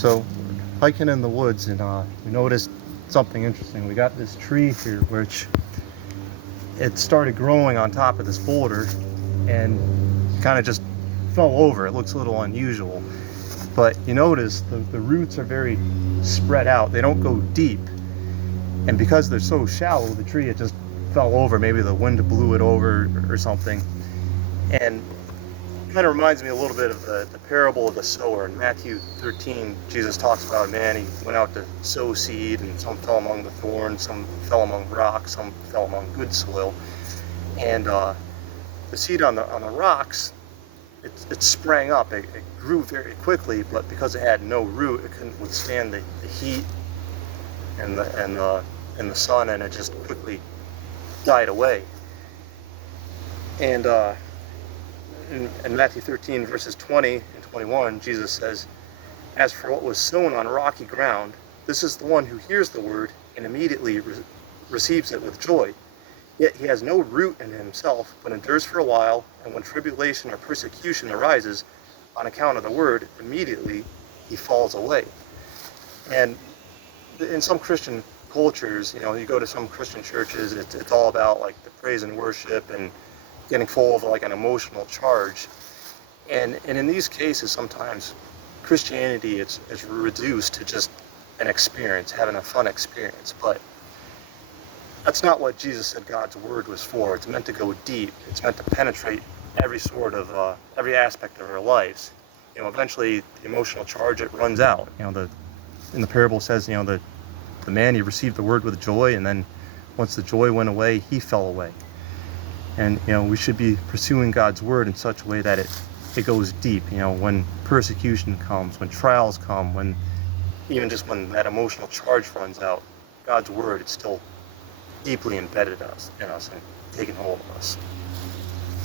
So, hiking in the woods, and we noticed something interesting. We got this tree here, which it started growing on top of this boulder, and kind of just fell over. It looks a little unusual, but you notice the roots are very spread out. They don't go deep, and because they're so shallow, the tree, it just fell over. Maybe the wind blew it over or something. And kind of reminds me a little bit of the parable of the sower. In Matthew 13, Jesus talks about a man. He went out to sow seed, and some fell among the thorns, some fell among rocks, some fell among good soil. And the seed on the rocks, it sprang up. It grew very quickly, but because it had no root, it couldn't withstand the heat and the sun, and it just quickly died away. And in Matthew 13, verses 20 and 21, Jesus says, "As for what was sown on rocky ground, this is the one who hears the word and immediately receives it with joy. Yet he has no root in himself, but endures for a while, and when tribulation or persecution arises on account of the word, immediately he falls away." And in some Christian cultures, you go to some Christian churches, it's all about like the praise and worship and getting full of like an emotional charge. And in these cases, sometimes Christianity is reduced to just an experience, having a fun experience. But that's not what Jesus said God's word was for. It's meant to go deep. It's meant to penetrate every sort of, every aspect of our lives. Eventually the emotional charge, it runs out. In the parable says, the man, he received the word with joy, and then once the joy went away, he fell away. And we should be pursuing God's word in such a way that it goes deep. When persecution comes, when trials come, when when that emotional charge runs out, God's word is still deeply embedded in us and taking hold of us.